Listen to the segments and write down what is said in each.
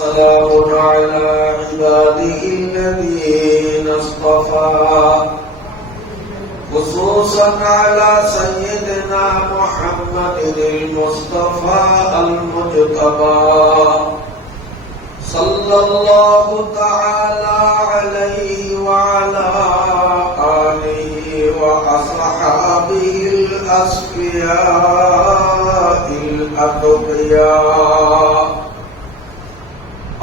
سلام على عباده الذين اصطفى خصوصا على سيدنا محمد المصطفى المجتبى صلى الله تعالى عليه وعلى آله وأصحابه الأصفياء الأتقياء.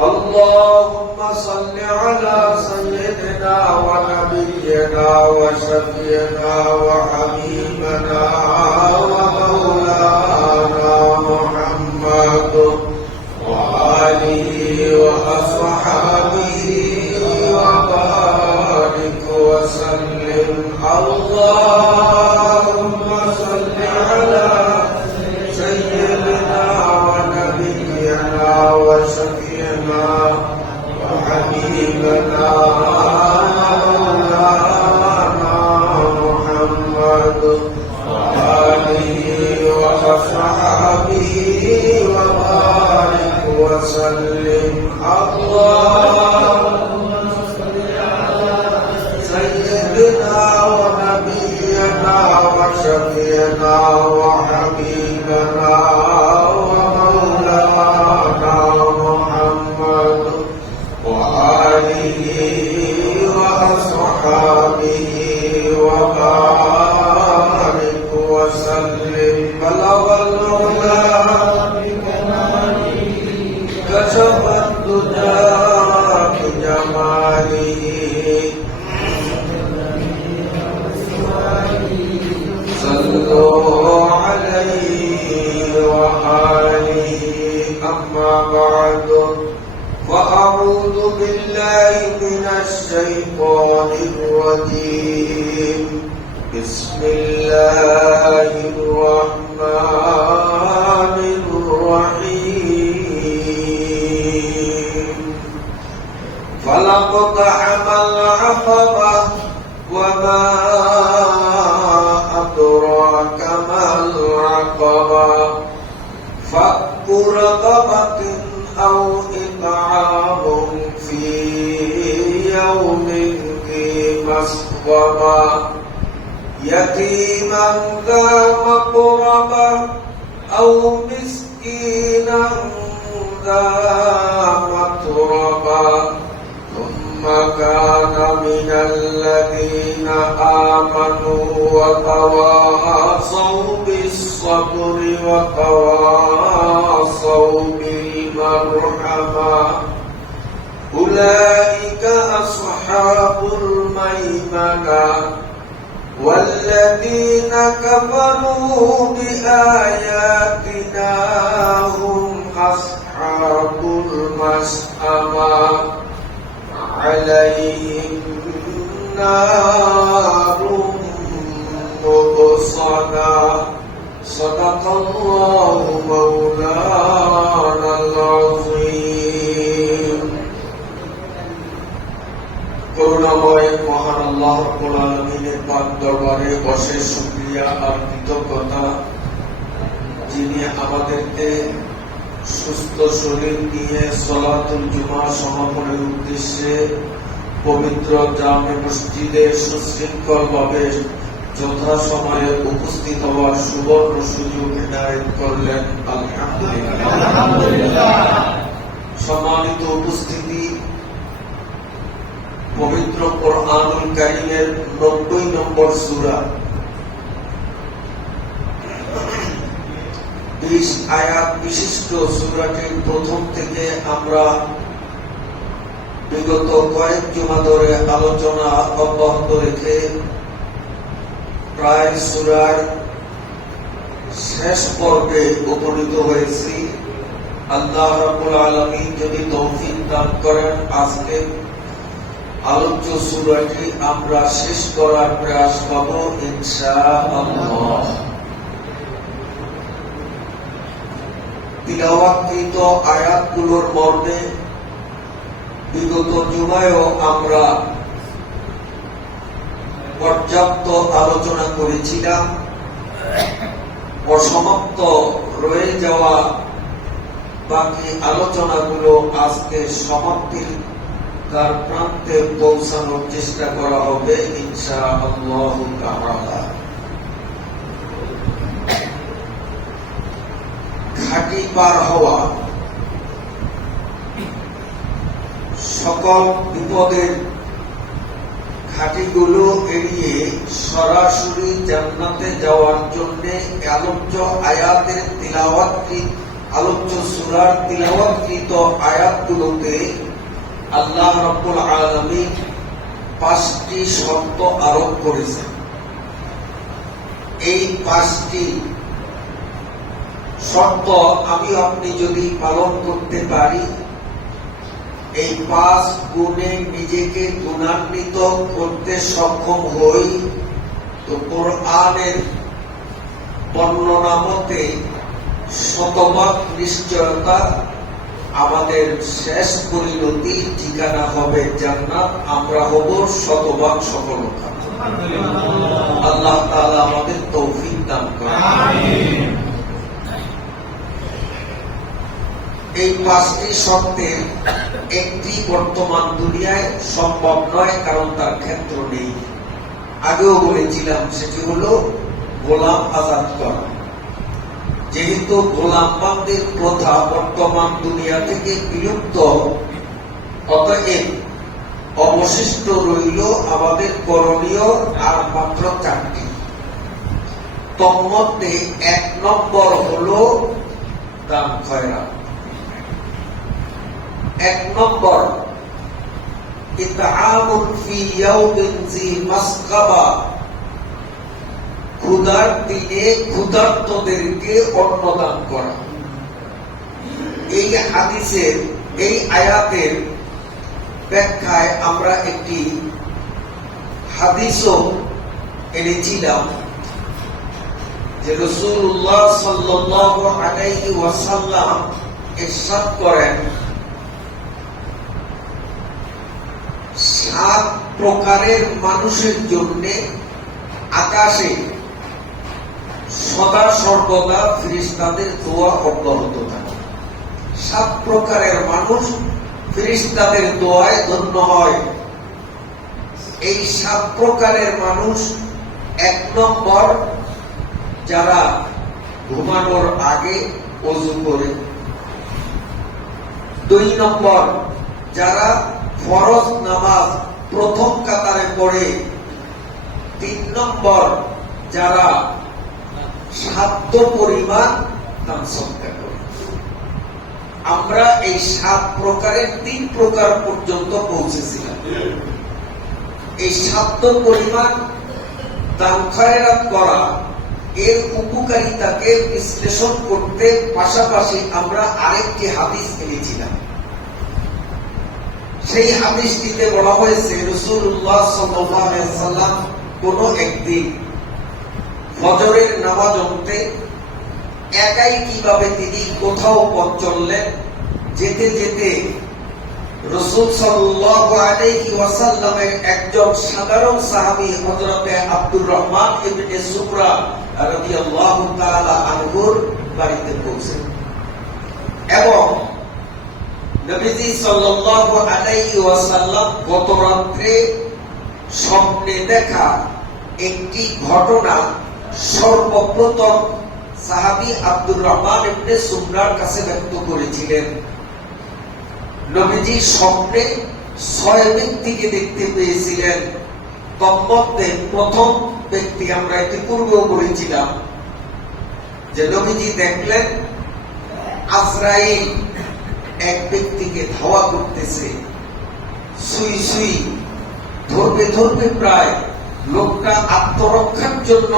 اللهم صل على سيدنا ونبينا وشفينا وحبيبنا ومولانا محمد وآله وأصحابه وبارك وسلم. اللهم صل على سيدنا ونبينا وشفينا وحبيبنا مولانا محمد وآله وأصحابه وبارك وسلم. اللهم صل على سيدنا ونبينا وشفينا وحبيبنا ومولانا محمد وآله وأصحابه وبارك وسلم. بلغ العلا بكماله كشف الدجى بجماله صلوا عليه وآله. أما بعد فأعوذ بالله من الشيطان الرجيم. بسم الله الرحمن الرحيم. فلاقتحم العقبة وما أدراك ما العقبة فك رقبة أو إطعام في يوم ذي مسغبة يتيما ذا مقربة أو مسكينا ذا متربة ثم كان من الذين آمنوا وتواصوا بالصبر وتواصوا بالمرحمة أولئك أصحاب الميمنة. والذين كفروا بآياتنا هم أصحاب المشأمة عليهم نار مؤصدة. صدق الله مولانا العظيم. করুণাময় মহান আল্লাহ রাব্বুল আলামিনের পাক দরবারে অশেষ শুকরিয়া আর কৃতজ্ঞতা, যিনি আমাদেরকে সুস্থ শরীর নিয়ে সলাতুল জুমা সমাপনের উদ্দেশ্যে পবিত্র জামে মসজিদে সুশৃঙ্খলভাবে যথাসময়ে উপস্থিত হওয়ার সুবর্ণ সুযোগ এনায়েত করলেন। আলহামদুলিল্লাহ। সম্মানিত উপস্থিতি, পবিত্র কোরআনুল কারীমের 90 নম্বর সূরা 20 আয়াত বিশিষ্ট সূরাটির প্রথম থেকে আমরা বিগত কয়েক জুমা ধরে আলোচনা অব্যাহত রেখে প্রায় সূরার শেষ পর্বে উপনীত হয়েছি। আল্লাহ রাব্বুল আলামিন যদি তৌফিক দান করেন, আজকে আলোচ্য সূরাটি আমরা শেষ করার প্রয়াস করব ইনশাআল্লাহ। তিলাওয়াতকৃত আয়াতগুলোর মর্মে বিগত জুমায়ও আমরা পর্যাপ্ত আলোচনা করেছিলাম। অসমাপ্ত রয়ে যাওয়া বাকি আলোচনাগুলো আজকে সমাপ্তির তার প্রান্তে পৌঁছানোর চেষ্টা করা হবে ইনশাআল্লাহ তাআলা। ঘাটি পার হওয়া, সকল বিপদের ঘাটিগুলো এড়িয়ে সরাসরি জান্নাতে যাওয়ার জন্য আলোচ্য আয়াতের আলোচ্য সূরার তিলাওয়াতকৃত আয়াতগুলোতে আল্লাহ রাব্বুল আলামিন 5টি শর্ত আরোপ করেছেন। এই 5টি শর্ত আমি আপনি যদি পালন করতে পারি, এই 5 গুণে নিজেকে গুণান্বিত করতে সক্ষম হই, তো কোরআনের বর্ণনা মতে শতভাগ নিশ্চয়তা আমাদের শেষ পরিণতি ঠিকানা হবে জান্নাত, আমরা হব শতভাগ সফলতা। আল্লাহ তাআলা আমাদের তৌফিক দান করেন। আমিন। এই 5টি শর্তের একটি বর্তমান দুনিয়ায় সম্ভব নয়, কারণ তার ক্ষেত্র নেই। আগেও বলেছিলাম, সেটি হলো গোলাম আজাদ করা। যেহেতু গোলামবান্দির প্রথা বর্তমান দুনিয়া থেকে বিলুপ্ত, অতএব অবশিষ্ট রইল আমাদের করণীয় আর মাত্র 4টি। তন্মধ্যে 1 নম্বর হলো দান খয়রাত। 1 নম্বর, ইতআমুন ফি ইয়াউমিন জি মাসগাবা, ক্ষুধার দিনে ক্ষুধার্তদেরকে অন্ন দান করা। এই হাদিসের, এই আয়াতের ব্যাখ্যায় আমরা একটি হাদিসও এনেছিলাম, যে রাসূলুল্লাহ সাল্লাল্লাহু আলাইহি ওয়াসাল্লাম ইরশাদ করেন, 7 প্রকারের মানুষের জন্য আকাশে সদা সর্বদা ফেরেশতাদের দোয়া অব্যাহত থাকে। 7 প্রকারের মানুষ ফেরেশতাদের দোয়ায় ধন্য হয়। এই 7 প্রকারের মানুষ, 1 নম্বর, যারা ঘুমানোর আগে ওযু করে। 2 নম্বর, যারা ফরজ নামাজ প্রথম কাতারে পড়ে। 3 নম্বর, যারা সাধ্য পরিমাণ দান সদকা করে। আমরা এই 7 প্রকারের 3 প্রকার পর্যন্ত পৌঁছেছিলাম। এই সাধ্য পরিমাণ দান খয়রাত করা, এর উপকারিতাকে বিশ্লেষণ করতে পাশাপাশি আমরা আরেকটি হাদিস এনেছিলাম। সেই হাদিসটিতে বলা হয়েছে, রাসূলুল্লাহ সাল্লাল্লাহু আলাইহি ওয়াসাল্লাম কোন একদিন ফজরের নামাজ পড়তে একাই কিভাবে তিনি কোথাও পথ চললেন। যেতে যেতে রাসূল সাল্লাল্লাহু আলাইহি ওয়াসাল্লামের একজন সাধারণ সাহাবী হযরতে আব্দুর রহমান ইবনে সুবরা রাদিয়াল্লাহু তাআলা আনহুর বাড়িতে পৌঁছেন এবং নবীজি সাল্লাল্লাহু আলাইহি ওয়াসাল্লাম গত রাত্রে স্বপ্নে দেখা একটি ঘটনা সর্বপ্রথম সাহাবী আব্দুর রহমান ইবনে সুবরার কাছে ব্যক্ত করেছিলেন। নবীজি স্বপ্নে 6 ব্যক্তিকে দেখতে পেয়েছিলেন। তন্মধ্যে প্রথম ব্যক্তি, আমরা এটি পূর্বেও বলেছিলাম, যে নবীজি দেখলেন আজরাইল এক ব্যক্তিকে ধাওয়া করতেছে, সুই সুই ধরবে ধরবে, প্রায় লোকটা আত্মরক্ষার জন্য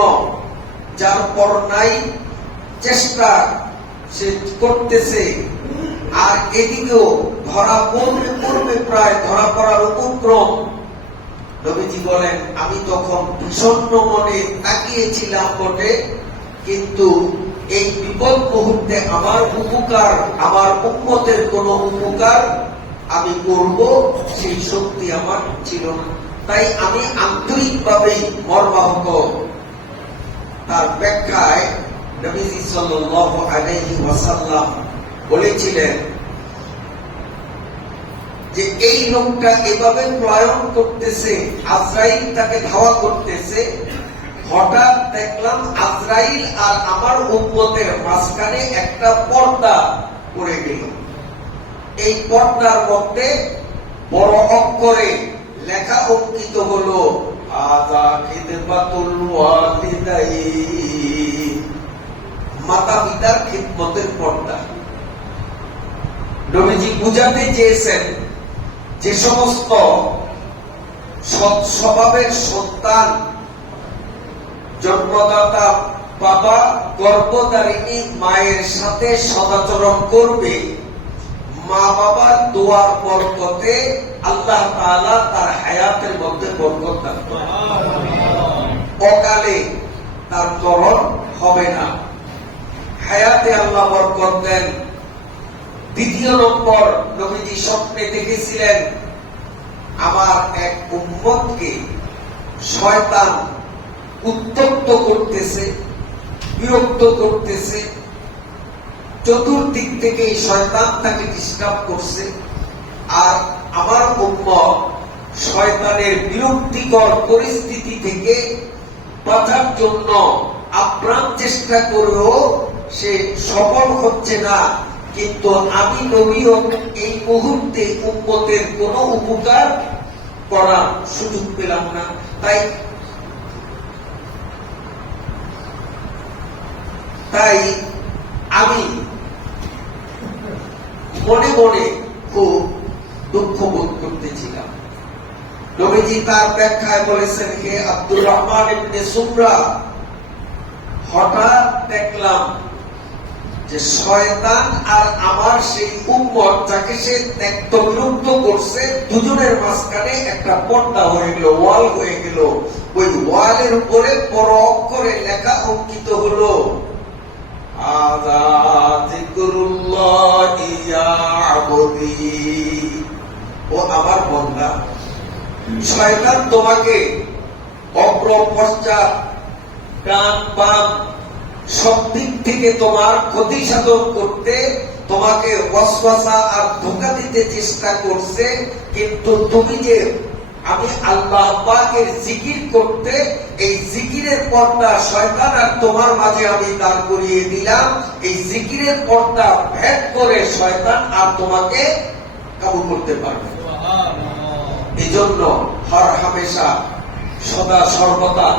যার পর নাই চেষ্টা সে করতেছে, আর এদিকেও ধরা পড়বে প্রায় ধরা পড়ার উপক্রম। নবীজি বলেন, আমি তখন ভীষণ মনে তাকিয়েছিলাম বটে, কিন্তু এই বিপদ মুহূর্তে আমার উপকার, আমার উম্মতের কোন উপকার আমি করব সেই শক্তি আমার ছিল না। তাই আমি আন্তরিকভাবেই মর্মাহত। তার ব্যাখ্যায় নবীজি সাল্লাল্লাহু আলাইহি ওয়াসাল্লাম বলেছিলেন যে এই লোকটা এভাবে পলায়ন করতেছে, আজরাইল তাকে ধাওয়া করতেছে, হঠাৎ দেখলাম আজরাইল আর আমার উম্মতের মাঝখানে একটা পর্দা পড়ে গেল। এই পর্দার মধ্যে বড় অক্ষরে লেখা অঙ্কিত হলো আযা খিদমাতুল ওয়ালিদাইন, মাতা পিতার খিদমতের পর্দা। নবীজি বুঝাতে চেয়েছেন যে সমস্ত সৎ স্বভাবের সন্তান জন্মদাতা বাবা গর্ভধারিণী মায়ের সাথে সদাচরণ করবে, মা বাবার দোয়ার বরকতে আল্লাহ তাআলা তার হায়াতের মধ্যে বরকত দান করেন, অকালে তার মরণ হবে না, হায়াতে আল্লাহ বরকত দেন। দ্বিতীয় নম্বর, নবীজি স্বপ্নে দেখেছিলেন আমার এক উম্মতকে শয়তান উত্তপ্ত করতেছে, বিরক্ত করতেছে, চতুর্দিক থেকে শয়তান তাকে ডিস্টার্ব করছে, আর আমার উম্মত শয়তানের বিরক্তিকর পরিস্থিতি থেকে বাঁচার জন্য আপ্রাণ চেষ্টা করেও সে সফল হচ্ছে না। কিন্তু আমি নবীও এই মুহূর্তে উম্মতের কোন উপকার করার সুযোগ পেলাম না। তাই আমি মনে মনে খুব দুঃখ বোধ করতেছিলাম। নবীজি তার ব্যাখ্যায় বলেছেন, হে আব্দুর রহমান ইবনে সুমরা, হঠাৎ দেখলাম যে শয়তান আর আমার সেই উম্মত যাকে সে ত্যক্ত বিরুদ্ধ করছে, দুজনের মাঝখানে একটা পর্দা হয়ে গেল, ওয়াল হয়ে গেল। ওই ওয়ালের উপরে বড় অক্ষরে লেখা অঙ্কিত হলো আযা যিকরুল্লাহি ইয়া আবদি, ও আমার বান্দা, শয়তান তোমাকে অগ্র পশ্চাৎ ডান বাম সব দিক থেকে তোমার ক্ষতি সাধন করতে, তোমাকে ওয়াসওয়াসা আর ধোঁকা দিতে চেষ্টা করছে। কিন্তু তুমি যে আমি আল্লাহ পাকের জিকির করতে, এই জিকিরের পর্দা শয়তান আর তোমার মাঝে আমি দাঁড় করিয়ে দিলাম। এই জিকিরের পর্দা ভেদ করে শয়তান আর তোমাকে কাবু করতে পারবে। এই জন্য হর হামেশা সদা সর্বদা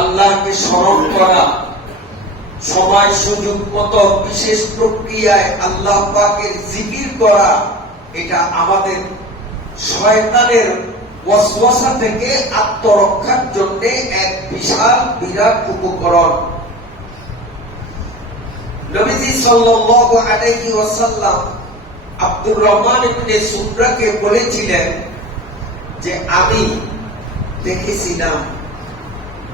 আল্লাহকে স্মরণ করা, সময় সুযোগ মতো বিশেষ প্রক্রিয়ায় আল্লাহ পাকের জিকির করা, এটা আমাদের শয়তানের ওয়াসওয়াসা থেকে আত্মরক্ষার জন্য এক বিশাল বিরাট উপকরণ। নবীজি সাল্লাল্লাহু আলাইহি ওয়াসাল্লাম আব্দুর রহমান ইবনে সুমরাকে বলেছিলেন যে আমি দেখেছিলাম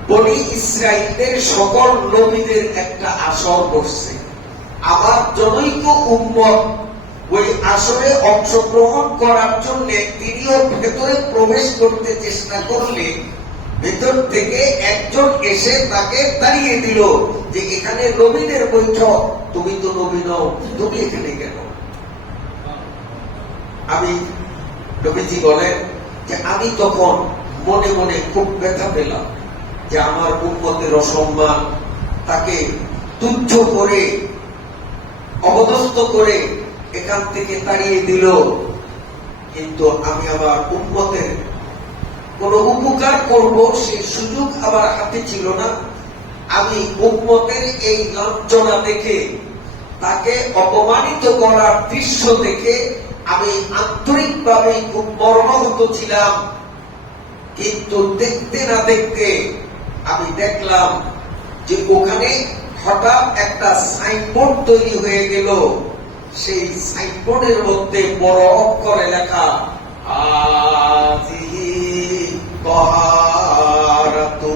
বনি ইসরাইলের সকল নবীদের একটা আসর বসছে, আমার জনৈক উম্মত ওই আসরে অংশগ্রহণ করার জন্য তিনিও ভেতরে প্রবেশ করতে চেষ্টা করলে ভেতর থেকে একজন এসে তাকে দাঁড়িয়ে দিল যে এখানে নবীদের বৈঠক, তুমি তো নবী নও, তুমি এখানে কেন? আমি নবীজি বলেন যে আমি তখন মনে মনে খুব ব্যথা পেলাম যে আমার উম্মতের অসম্মান, তাকে তুচ্ছ করে অবদস্থ করে এখান থেকে তাড়িয়ে দিল। কিন্তু আমি আমার উম্মতের কোন উপকার করব সেই সুযোগ আমার হাতে ছিল না। আমি উম্মতের এই লাঞ্ছনা দেখে, তাকে অপমানিত করার দৃশ্য দেখে আমি আন্তরিকভাবে খুব মর্মাহত ছিলাম। কিন্তু দেখতে না দেখতে আমি দেখলাম যে ওখানে হঠাৎ একটা সাইনবোর্ড তৈরি হয়ে গেল। সেই সাইনবোর্ডের মধ্যে বড় অক্ষরে লেখা হাযিহি তাহারাতু,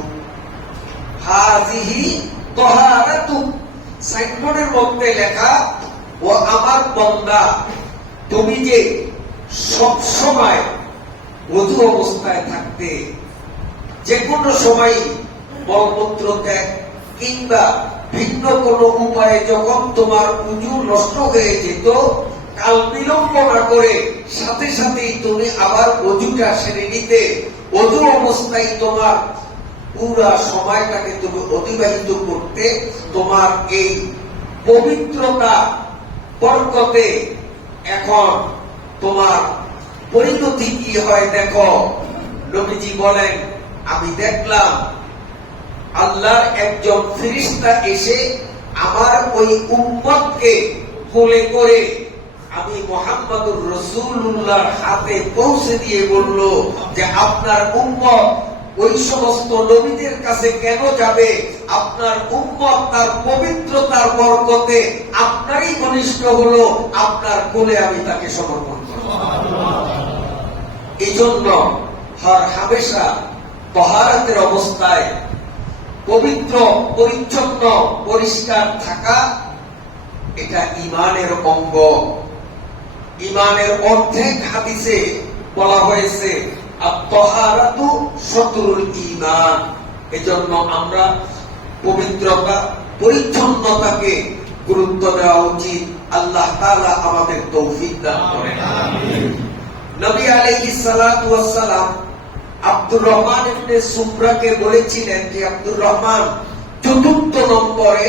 হাযিহি তাহারাতু। সাইনবোর্ডের মধ্যে লেখা, ও আমার বান্দা, তুমি যে সব সময় ওযু অবস্থায় থাকতে, যে কোনো সময় মলমূত্র ত্যাগ কিংবা ভিন্ন কোন উপায়ে যখন তোমার উজু নষ্ট হয়ে যেত, কাল বিলম্ব না করে সাথে সাথেই তুমি আবার অজুটা সেরে নিতে। অজু অবস্থায় তোমার পুরা সময়টাকে তুমি অতিবাহিত করতে। তোমার এই পবিত্রতা বরকতে এখন তোমার পরিণতি কি হয় দেখো। নবীজি বলেন, আমি দেখলাম আল্লাহর একজন ফেরেশতা এসে আমার ওই উম্মতকে কোলে করে আমি মুহাম্মদুর রাসূলুল্লাহর হাতে পৌঁছে দিয়ে বলল যে আপনার উম্মত ওই সমস্ত নবীদের কাছে কেন যাবে? আপনার উম্মত তার পবিত্রতার বরকতে আপনারই ঘনিষ্ঠ হলো, আপনার কোলে আমি তাকে সমর্পণ করব। এই জন্য হর হামেশা তহারাতের অবস্থায় পবিত্র পরিচ্ছন্ন পরিষ্কার থাকা এটা ঈমানের অঙ্গ। ঈমানের অর্ধেক হাদিসে বলা হয়েছে আত-তাহারাতু শাতরুল ঈমান। এজন্য আমরা পবিত্রতা পরিচ্ছন্নতাকে গুরুত্ব দেওয়া উচিত। আল্লাহ তাআলা আমাদের তৌফিক দান করেন। নবী আলাইহিস সালাতু ওয়াস সালাম আব্দুর রহমান ইবনে সুমরাকে বলেছিলেন যে আব্দুর রহমান, চতুর্থ নম্বরে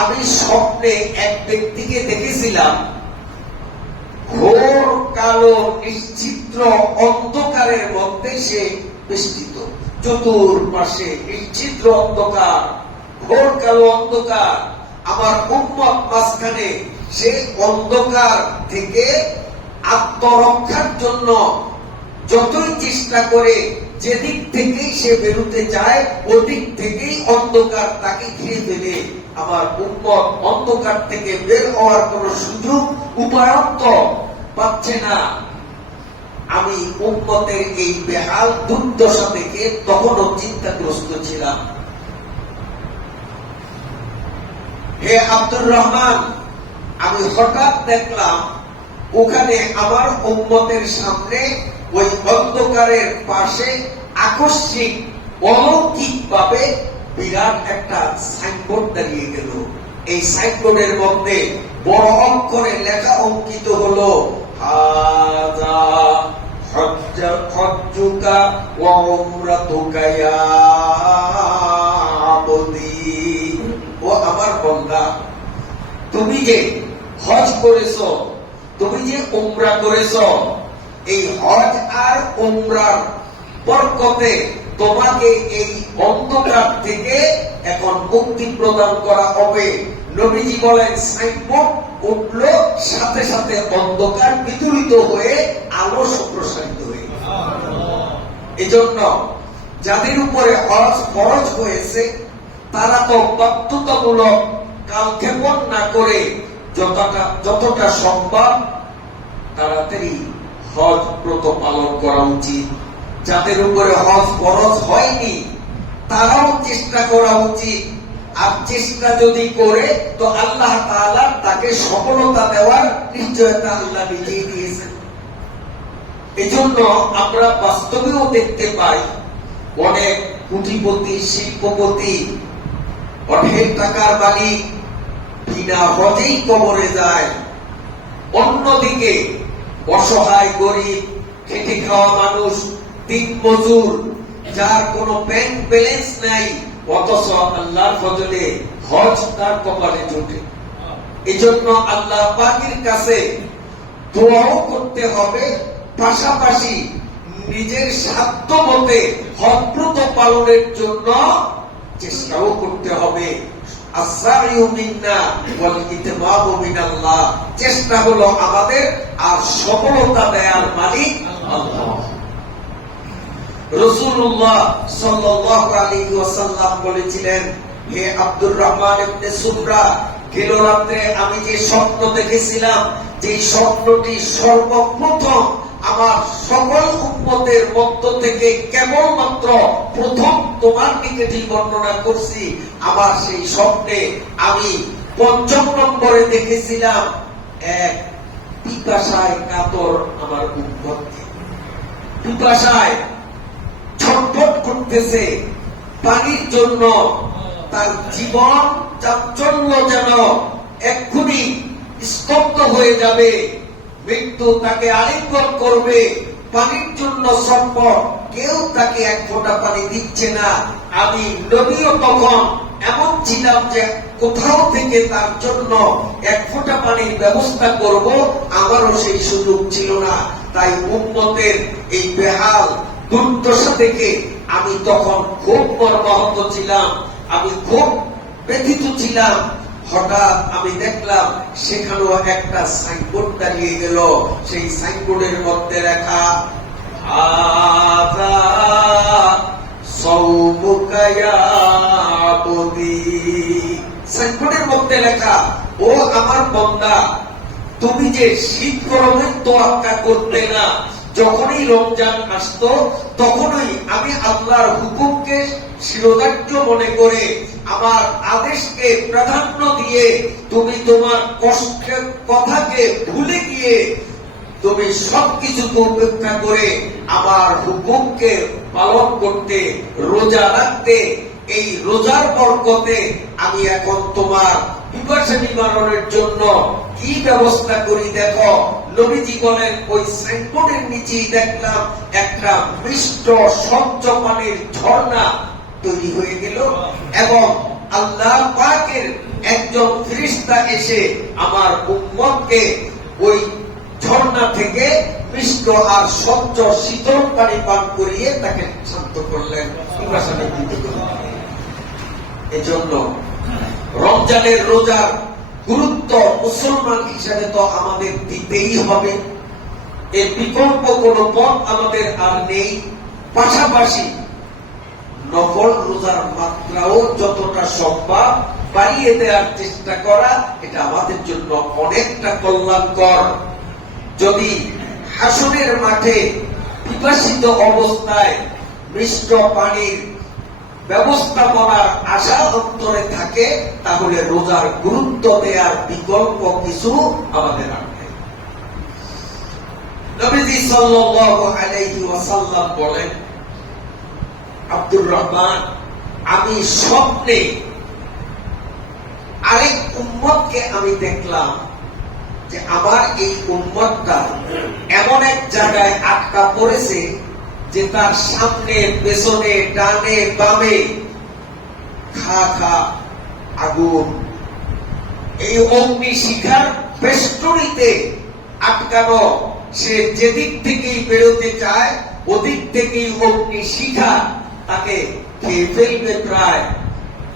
আমি স্বপ্নে এক ব্যক্তিকে দেখেছিলাম ঘোর কালো নিশ্চিদ্র অন্ধকারের মধ্যে সে বেষ্টিত। চতুর্পাশে নিশ্চিদ্র অন্ধকার, ঘোর কালো অন্ধকার। আমার উম্মত মাঝখানে সে অন্ধকার থেকে আত্মরক্ষার জন্য যতই চেষ্টা করে যেদিক থেকেই সে বেরোতে চায় ওদিক থেকেই অন্ধকার তাকে ঘিরে ফেলে। আমার উম্মত অন্ধকার থেকে বের হওয়ার কোন সুযোগ উপায়ন্ত পাচ্ছে না। আমি উম্মতের এই বেহাল দুর্দশা থেকে তখনও চিন্তাগ্রস্ত ছিলাম। হে আব্দুর রহমান, আমি হঠাৎ দেখলাম ওখানে আমার উম্মতের সামনে ওই অন্ধকারের পাশে আকস্মিক অলৌকিক ভাবে বিরাট একটা সাইনবোর্ড দাঁড়িয়ে গেল। এই সাইনবোর্ডের মধ্যে বড় অক্ষরে লেখা অঙ্কিত হলো হাযা হজ্জুকা ওয়া উমরাতুকা ইয়া আবদি। ও আমার বান্দা, তুমি যে হজ করেছো, তুমি যে উমরা করেছো, এই হজ আর উমরার বরকতে তোমাকে এই অন্ধকার থেকে এখন মুক্তি প্রদান করা হবে। নবীজি বলেন, সাইনবোর্ড উঠলো, সাথে সাথে অন্ধকার বিদূরিত হয়ে আলো সম্প্রসারিত হয়ে গেল। এজন্য যাদের উপরে হজ ফরজ হয়েছে তারা তো বাধ্যতামূলক কালক্ষেপণ না করে যতটা সম্ভব তাড়াতাড়ি হজ ব্রত পালন করা উচিত। যাদের উপরে হজ ফরজ হয়নি তারাও চেষ্টা করা উচিত। আর চেষ্টা যদি করে তো আল্লাহ তাআলা তাকে সফলতা দেওয়ার নিশ্চয়তা আল্লাহ নিজেই দিয়েছেন। এজন্য আমরা বাস্তবেও দেখতে পাই অনেক কোটিপতি, শিল্পপতি, অনেক টাকার মালিক বিনা হজেই কবরে যায়। অন্যদিকে অসহায় গরিব খেটে খাওয়া মানুষ, দিন মজুর, যার কোনো ব্যাংক ব্যালেন্স নাই, অথচ আল্লাহর ফজলে হজ তার কপালে জোটে। এজন্য আল্লাহ পাকের কাছে দোয়াও করতে হবে, পাশাপাশি নিজের সাধ্য মতে হজ ব্রত পালনের জন্য চেষ্টাও করতে হবে। আস-সাইয়ু মিন্না ওয়াল ইতমামু মিনাল্লাহ। চেষ্টা হলো আমাদের, আর সফলতা দেয়ার মালিক আল্লাহ। রাসূলুল্লাহ সাল্লাল্লাহু আলাইহি ওয়াসাল্লাম বলেছিলেন, হে আব্দুর রহমান ইবনে সুমরা, গেল রাতে আমি যে স্বপ্ন দেখেছিলাম, যে স্বপ্নটি সর্বপ্রথম আমার সকল উম্মতের মধ্য থেকে কেবলমাত্র প্রথম তোমার নিকটে বর্ণনা করছি। আমার সেই স্বপ্নে আমি ৫ম নম্বরে দেখেছিলাম এক পিপাসায় কাতর আমার উম্মতকে। পিপাসায় ছটফট করতেছে পানির জন্য, তার জীবন চাঞ্চল্য যেন এক্ষুনি স্তব্ধ হয়ে যাবে, মৃত্যু তাকে আলিঙ্গন করবে, পানির জন্য ছটফট, কেউ তাকে এক ফোঁটা পানি দিচ্ছে না। আমি নবীও তখন এমন ছিলাম যে কোথাও থেকে তার জন্য এক ফোঁটা পানির ব্যবস্থা করব, আমারও সেই সুযোগ ছিল না। তাই উম্মতের এই বেহাল দুর্দশা থেকে আমি তখন খুব মর্মাহত ছিলাম, আমি খুব ব্যথিত ছিলাম। হঠাৎ আমি দেখলাম সেখানেও একটা সাইনবোর্ড দাঁড়িয়ে গেল। সেই সাইনবোর্ডের মধ্যে লেখা হাযা সাওমুকা ইয়া আবদী। সাইনবোর্ডের মধ্যে লেখা, ও আমার বান্দা, তুমি যে শীত গরমে তোয়াক্কা করতে না, যখনই রমজান আসতো তখনই আমি আল্লাহর হুকুমকে শিরোধার্য মনে করে আমার আদেশকে প্রাধান্য দিয়ে তুমি তোমার কষ্টের কথাকে ভুলে গিয়ে তুমি সবকিছুকে উপেক্ষা করে আমার হুকুমকে পালন করতে, রোজা রাখতে। এই রোজার বরকতে আমি এখন তোমার পিপাসা নিবারণের জন্য কি ব্যবস্থা করি দেখো। নবীজি বলেন, ওই সাইনবোর্ডের নিচেই দেখলাম একটা মিষ্ট স্বচ্ছ পানির ঝর্ণা তৈরি হয়ে গেল এবং আল্লাহ পাকের একজন ফেরেশতা এসে আমার উম্মতকে ওই ঝর্ণা থেকে মিষ্ট আর স্বচ্ছ শীতল পানি পান করিয়ে তাকে শান্ত করলেন, পিপাসা নিবৃত্ত করলেন। এজন্য রমজানের রোজার গুরুত্ব মুসলমান হিসাবে তো আমাদের দিতেই হবে, এর বিকল্প কোন পথ আমাদের আর নেই। পাশাপাশি নফল রোজার মাত্রাও যতটা সম্ভব বাড়িয়ে দেওয়ার চেষ্টা করা, এটা আমাদের জন্য অনেকটা কল্যাণকর। যদি হাসরের মাঠে পিপাসিত অবস্থায় মিষ্ট পানির ব্যবস্থাপনার আশা অন্তরে থাকে, তাহলে রোজার গুরুত্ব দেওয়ার বিকল্প কিছু আমাদের আর নেই। নবীজি সাল্লাল্লাহু আলাইহি ওয়াসাল্লাম বলেন, আব্দুর রহমান, আমি স্বপ্নে আরেক উম্মতকে আমি দেখলাম যে আমার এই উম্মতটা এমন এক জায়গায় আটকা পড়েছে যে তার সামনে, পেছনে, ডানে বামে খা খা আগুন। এই অগ্নি শিখার বেষ্টনীতে আটকানো, সে যেদিক থেকেই বেরোতে চায় ওদিক থেকেই অগ্নি শিখা তাকে খেয়ে ফেলবে প্রায়।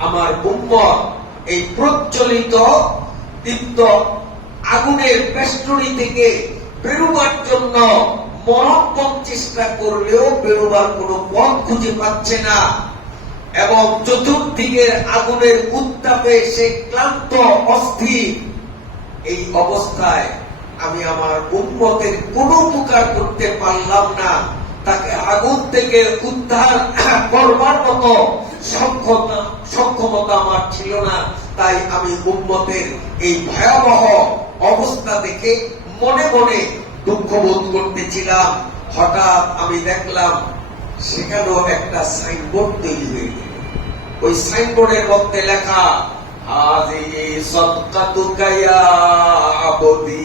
আমার উম্মত এই প্রজ্বলিত দীপ্ত আগুনের বেষ্টনী থেকে বেরোবার জন্য মরণপণ চেষ্টা করলেও বেরোবার কোন পথ খুঁজে পাচ্ছে না এবং চতুর্দিকের আগুনের উত্তাপে সে ক্লান্ত, অস্থির। এই অবস্থায় আমি আমার উম্মতের কোন উপকার করতে পারলাম না, তাকে আগুন থেকে উদ্ধার করবার মতো সক্ষমতা আমার ছিল না। তাই আমি উম্মতের এই ভয়াবহ অবস্থা দেখে মনে মনে দুঃখ বোধ করতেছিলাম। হঠাৎ আমি দেখলাম সেখানেও একটা সাইনবোর্ড তৈরি হয়ে গেল। ওই সাইনবোর্ডের মধ্যে লেখা, হাযিহি সাদকাতুকা ইয়া আবদী।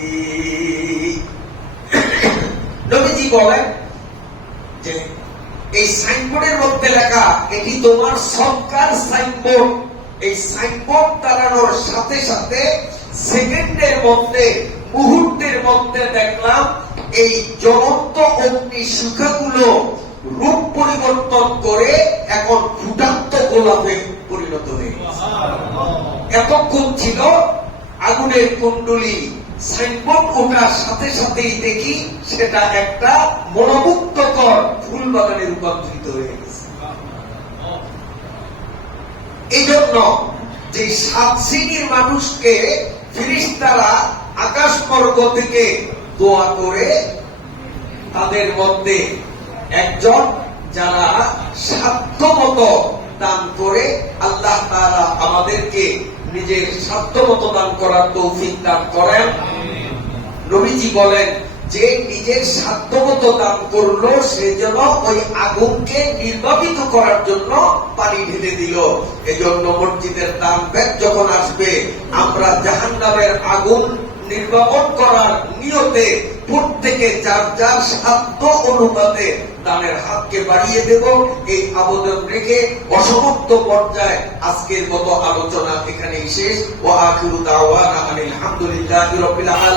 নবীজি বলেন যে এই সাইনবোর্ডের মধ্যে লেখা, এটি তোমার সরকার সাইনবোর্ড। এই সাইনবোর্ড দাঁড়ানোর সাথে সাথে সেকেন্ডের মধ্যে, মুহূর্তের মধ্যে দেখলাম এই জ্বলন্ত অগ্নি শিখাগুলো রূপ পরিবর্তন করে এখন ফুটান্ত গোলাপে পরিণত হয়ে গেছে। এতক্ষণ ছিল আগুনের কুণ্ডলী, সাইনবোর্ড ওঠার সাথে সাথেই দেখি সেটা একটা মনোমুগ্ধকর ফুল বাগানে রূপান্তরিত হয়ে গেছে। এই জন্য যে 7 শ্রেণীর মানুষকে ফেরেশতারা আকাশমার্গ থেকে দোয়া করে, তাদের মধ্যে একজন যারা সাধ্যমতো দান করে, আল্লাহ তাআলা আমাদেরকে নিজের সাধ্যমতো দান করার তৌফিক দান করেন। নবীজি বলেন যে নিজের সাধ্যমতো দান করলো সে যেন ওই আগুনকে নির্বাপিত করার জন্য পানি ঢেলে দিল। এজন্য মসজিদের দান ব্যাগ যখন আসবে আমরা জাহান্নামের আগুন নির্বাপন করার নিয়তে প্রত্যেকে যার যার সাধ্য অনুপাতে দানের হাতকে বাড়িয়ে দেব, এই আবেদন রেখে অসমাপ্ত পর্যায়ে আজকের মতো আলোচনা এখানেই শেষ। ওয়া আখিরু দাওয়ানা আলহামদুলিল্লাহি রাব্বিল আলামিন।